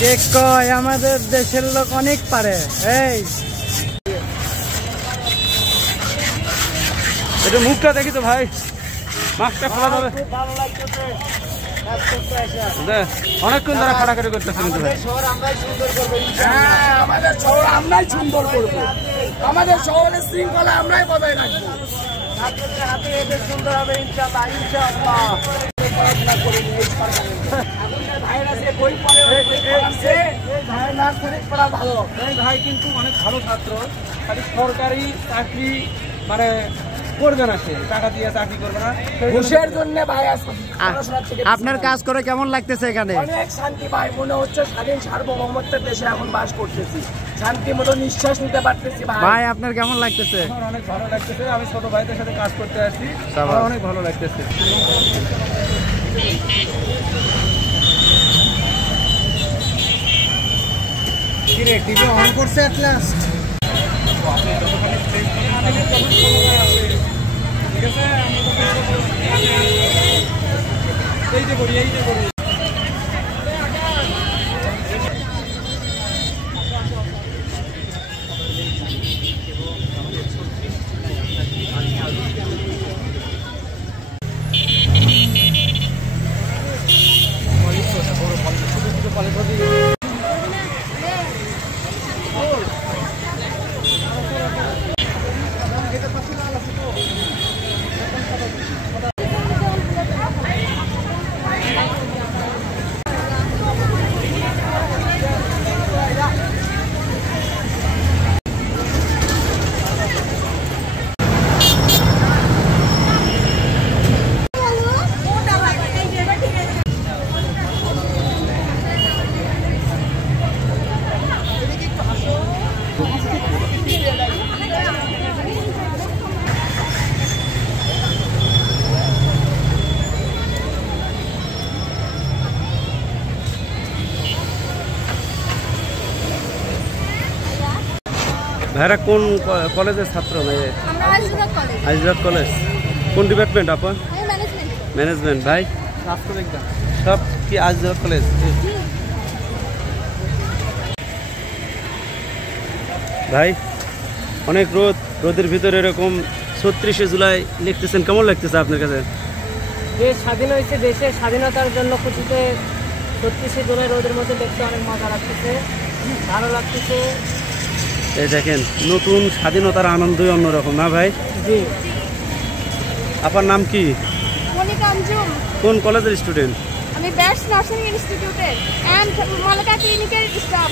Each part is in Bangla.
কে কয় আমাদের দেশের লোক অনেক পারে। এই এটা মুখটা দেখি তো ভাই, মাস্কটা খোলা যাবে। অনেকক্ষণ ধরে খাটাখাটি করতেছে কিন্তু ভাই। আমাদের শহর আমরাই সুন্দর করবো, আমাদের শহরের শৃঙ্খলা আমরাই বজায় রাখবো। সুন্দর হবে ইনশাআল্লাহ, ইনশাআল্লাহ। ভাই কিন্তু অনেক ভালো ছাত্র, খালি সরকারি চাকরি মানে করবে না, সে টাকা দিয়ে চাকরি করবে না, ঘুষের জন্য ভাই। আপনার কাজ করে কেমন লাগতেছে এখানে? অনেক শান্তি ভাই, মনে হচ্ছে স্বাধীন সার্বভৌমত্বের দেশে এখন বাস করতেছি, শান্তি মতো নিঃশ্বাস নিতে পারতেছি ভাই। আপনার কেমন লাগতেছে? অনেক ভালো লাগতেছে, আমি ছোট ভাইদের সাথে কাজ করতে আসছি, অনেক ভালো লাগতেছে। টিভি অন করছে এট লাস্ট। ঠিক আছে, এই যে করি, এই যে করি। ভাইরা কোন কলেজের ছাত্র? আইজরাত কলেজ। কোন ডিপার্টমেন্ট আপা? ম্যানেজমেন্ট। ভাই সব কি আইজরাত কলেজ? ভাই অনেক রোদের ভিতরে এরকম ৩৬শে জুলাই লিখতেছেন, কেমন লাগতেছে আপনার কাছে? দেশ স্বাধীন হয়েছে, দেশের স্বাধীনতার জন্য খুশিতে ৩৬শে জুলাই রোদের মধ্যে দেখতে অনেক মজা লাগতেছে, ভালো লাগতেছে। এই দেখেন, নতুন স্বাধীনতার আনন্দই অন্যরকম না ভাই? জি। আপনার নাম কি? মনিকা আঞ্জুম। কোন কলেজের স্টুডেন্ট? আমি ব্যাস নার্সিং ইনস্টিটিউটের এন্ড মালাকা ক্লিনিকের স্টাফ।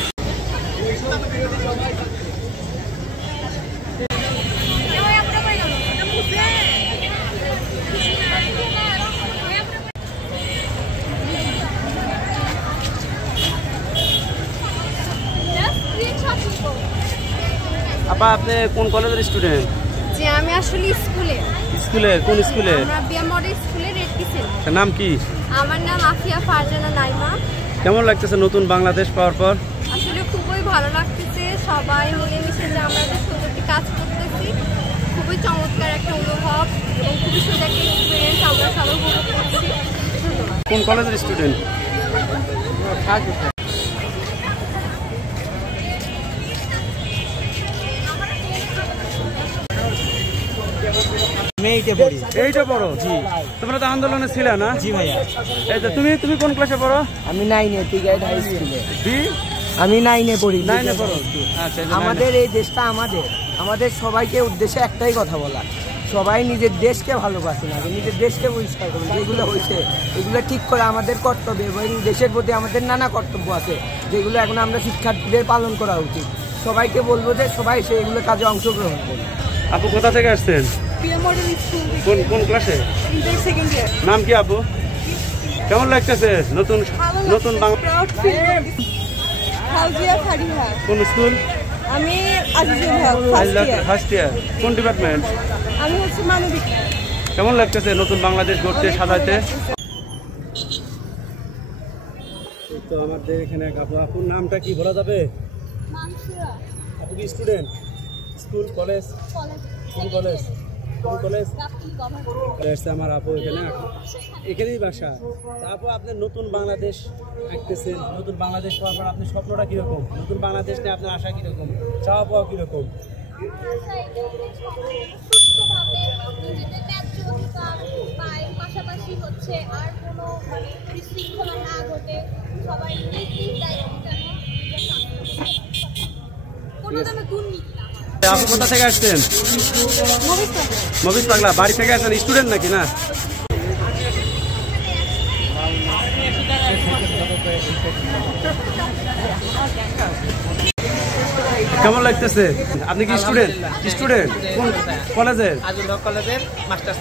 আপা আপনি কোন কলেজের স্টুডেন্ট? জি আমি আসলে স্কুলে। স্কুলে? কোন স্কুলে? আমরা বিএম মডেল স্কুলে রেড কিসেল। তার নাম কি? আমার নাম আফিয়া ফারজানা নাইমা। কেমন লাগতেছে নতুন বাংলাদেশ পাওয়ার পর? আসলে খুবই ভালো লাগতেছে, সবাই মিলেমিশে যে আমরা যে সুন্দরটি কাজ করতেছি, খুবই চমৎকার একটা অনুভব এবং খুবই সুন্দর একটা এক্সপিরিয়েন্স আমরা সবাই উপভোগ করছি। ধন্যবাদ। কোন কলেজের স্টুডেন্ট? এইটা পড়ো? জি। তোমরা তো আন্দোলনে ছিলে না? জি ভাইয়া। এই তো তুমি কোন ক্লাসে পড়ো? আমি 9-এ টিগাইড হাই স্কুলে। বি? আমি 9-এ পড়ি। 9-এ পড়ো? আচ্ছা। আমাদের এই দেশটা আমাদের সবাইকে উদ্দেশ্যে একটাই কথা বলা, সবাই নিজের দেশকে ভালোবাসে না, নিজের দেশকে পরিষ্কার করবে। যেগুলো হয়েছে এগুলো ঠিক করে আমাদের কর্তব্য এবং দেশের প্রতি আমাদের নানা কর্তব্য আছে, যেগুলো এখন আমরা শিক্ষার্থীদের পালন করা উচিত। সবাইকে বলবো যে সবাই সেগুলো কাজে অংশগ্রহণ করবে। আপু কোথা থেকে আসছেন? BM model school. কোন ক্লাসে? Inter second year. নাম কি আপু? কেমন লাগতেছে নতুন বাংলা? কোন স্কুল? আমি ফার্স্ট ইয়ার। কোন ডিপার্টমেন্ট? আমি হচ্ছে মানবিক। কেমন লাগতেছে নতুন বাংলাদেশ গড়তে সাজাইতে? তো আমাদের এখানে আপুর নামটা কি বলা যাবে? আপু কি স্টুডেন্ট? School college? কোন কলেজ? কলেজ আমার আপু এখানেই বাসা। আপু আপনার নতুন বাংলাদেশ আঁকতেছেন, নতুন বাংলাদেশ পাওয়ার পর আপনার স্বপ্নটা কীরকম? নতুন বাংলাদেশ নিয়ে আপনার আশা কীরকম, চাওয়া পাওয়া কীরকম? পাশাপাশি হচ্ছে আর কোনো মানে বিশৃঙ্খলা না ঘটে, সবাই আপনি কোথা থেকে আসছেন? মবিজ পাগলা। বাড়ি থেকে আসছেন? স্টুডেন্ট নাকি না? কেমন লাগতেছে? আপনি কি স্টুডেন্ট? স্টুডেন্ট কোন কলেজের? আজিজুল কলেজের মাস্টার্স।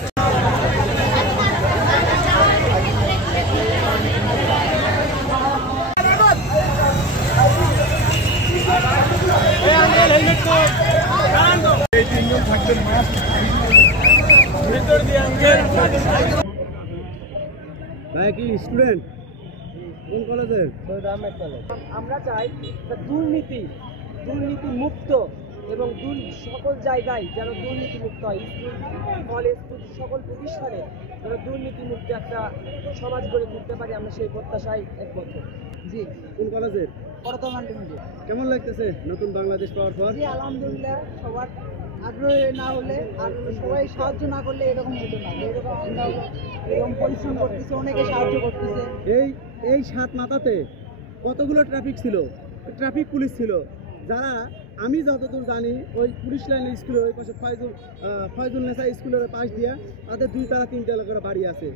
ভাই কি স্টুডেন্ট কোন কলেজের? আমরা চাই দুর্নীতি মুক্ত এবং সকল জায়গায় যেন দুর্নীতি মুক্ত হয়। স্কুল, কলেজ, সকল প্রতিষ্ঠানে যেন দুর্নীতি মুক্ত একটা সমাজ গড়ে তুলতে পারি, আমরা সেই প্রত্যাশায় একমত। জি। কোন কলেজের? কেমন লাগতেছে নতুন বাংলাদেশ পাওয়ার পর? আলহামদুলিল্লাহ, সবার আগ্রহ না হলে আর সবাই সাহায্য না করলে এরকম হতো না। এরকম পরিশ্রম করতেছে, অনেকে সাহায্য করতেছে। এই 7 মাথাতে কতগুলো ট্রাফিক ছিল, ট্রাফিক পুলিশ ছিল, যারা আমি যতদূর জানি ওই পুলিশ লাইন স্কুলের ওই পাশে ফয়জুল নেসা স্কুলের পাশ দিয়ে তাদের 2 তলা 3 তলা করে বাড়ি আছে।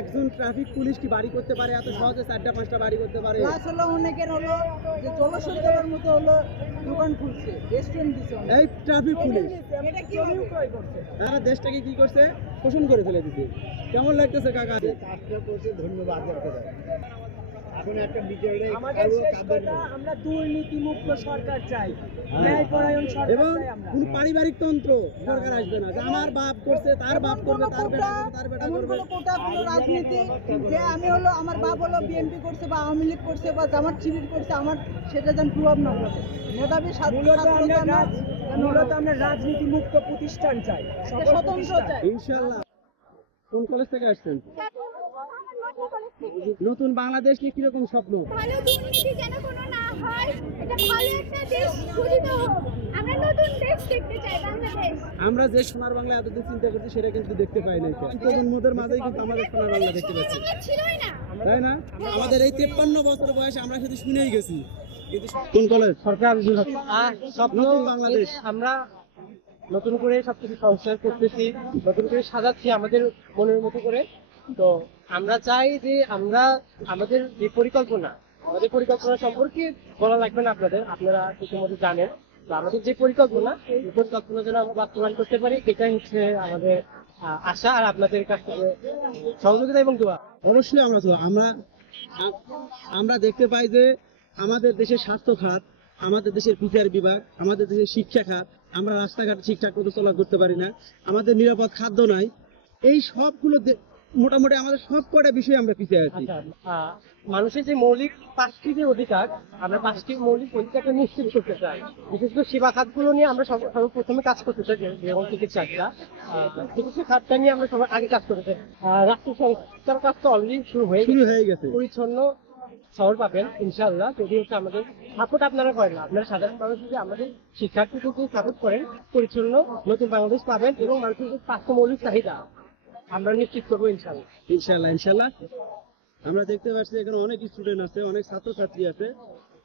একজন ট্রাফিক পুলিশ কি বাড়ি করতে পারে এত সহজে? 4টা 5টা বাড়ি করতে পারে? হলো অনেকের হলো যে জলসজ্জার মতো হলো দোকান খুলছে, রেস্টুরেন্ট দিছে। এই ট্রাফিক পুলিশ এটা কি জমি করছে? তারা দেশটাকে কি করছে? শোষণ করে ফেলে দিছে। কেমন লাগতেছে কাকা? ধন্যবাদ। আমাদের শেষ কথা, আমরা দুর্নীতি মুক্ত সরকার চাই, ন্যায়পরায়ণ সরকার এবং চাই আমরা। কোন পারিবারিক তন্ত্র সরকার আসবে না যে আমার বাপ করছে তার বাপ করবে, তার বেটা করবে, তার বেটা করবে। কোটা কোনো রাজনীতি যে আমি হলো আমার বাপ হলো বিএনপি করছে বা আওয়ামী লীগ করছে বা জামাত শিবির করছে, আমার সেটা যেন প্রভাব না পড়ে। মেধাবী মূলত আমরা রাজনীতি মুক্ত প্রতিষ্ঠান চাই, স্বতন্ত্র চাই। ইনশাআল্লাহ। কোন কলেজ থেকে আসছেন? নতুন বাংলাদেশ নিয়ে কিরকম স্বপ্ন? ভালো দুর্নীতি যেন কোনো না হয়, এটা ভালো একটা দেশ গঠিত হোক। আমরা নতুন দেশ দেখতে চাই, বাংলাদেশ। আমরা যে সোনার বাংলা এতদিন চিন্তা করছি সেটা কিন্তু দেখতে পাই না। প্রজন্মদের মাঝেই কিন্তু আমাদের সোনার বাংলা দেখতে পাচ্ছি, তাই না? আমাদের এই 53 বছর বয়সে আমরা শুধু শুনেই গেছি। কিন্তু কোন কলেজ? সরকার নতুন বাংলাদেশ। আমরা নতুন করে সবকিছু সংস্কার করতেছি, নতুন করে সাজাচ্ছি আমাদের মনের মতো করে। তো আমরা চাই যে আমরা আমাদের যে পরিকল্পনা সম্পর্কে বলা লাগবে না আপনাদের, আপনারা ইতিমধ্যে জানেন। তো আমাদের যে পরিকল্পনা, এই পরিকল্পনা যেন আমরা বাস্তবায়ন করতে পারি, এটাই হচ্ছে আমাদের আশা। আর আপনাদের কাছ থেকে সহযোগিতা এবং দোয়া অবশ্যই আমরা দেখতে পাই যে আমাদের দেশের স্বাস্থ্য খাত, আমাদের দেশের বিচার বিভাগ, আমাদের দেশের শিক্ষা খাত, আমরা রাস্তাঘাট ঠিকঠাক মতো চলা করতে পারি না, আমাদের নিরাপদ খাদ্য নাই। এই সবগুলো মোটামুটি আমাদের সব কটা বিষয়ে আমরা পিছিয়ে আছি। মানুষের যে মৌলিক 5টি যে অধিকার, আমরা 5টি মৌলিক অধিকারটা নিশ্চিত করতে চাই। বিশেষ করে সেবা খাতগুলো নিয়ে আমরা সর্বপ্রথমে কাজ করতে চাই, যেমন চিকিৎসা খাতটা নিয়ে আমরা সবার আগে কাজ করতে চাই। রাষ্ট্র সংস্কার কাজ তো অলরেডি শুরু হয়ে গেছে। পরিচ্ছন্ন শহর পাবেন ইনশাআল্লাহ, যদি হচ্ছে আমাদের সাপোর্ট আপনারা করেন না, আপনারা সাধারণ মানুষ যদি আমাদের শিক্ষার্থীদের যদি সাপোর্ট করেন, পরিচ্ছন্ন নতুন বাংলাদেশ পাবেন এবং মানুষের যে 5টা মৌলিক চাহিদা আমরা নিশ্চিত করবো ইনশাআল্লাহ। আমরা দেখতে পাচ্ছি এখানে অনেক স্টুডেন্ট আছে, অনেক ছাত্রছাত্রী আছে,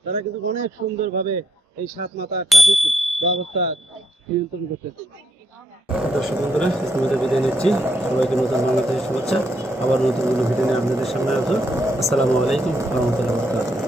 তারা কিন্তু অনেক সুন্দরভাবে এই 7 মাথা ট্রাফিক ব্যবস্থা নিয়ন্ত্রণ করতেছে। দর্শক বন্ধুরা, আমাদের বিদায় নিচ্ছি। সবাইকে নতুন বাংলাদেশের শুভেচ্ছা। আবার নতুন কোনো ভিডিও নিয়ে আপনাদের সামনে আসবো। আসসালামু আলাইকুম ওয়া রাহমাতুল্লাহি ওয়া বারাকাতুহু।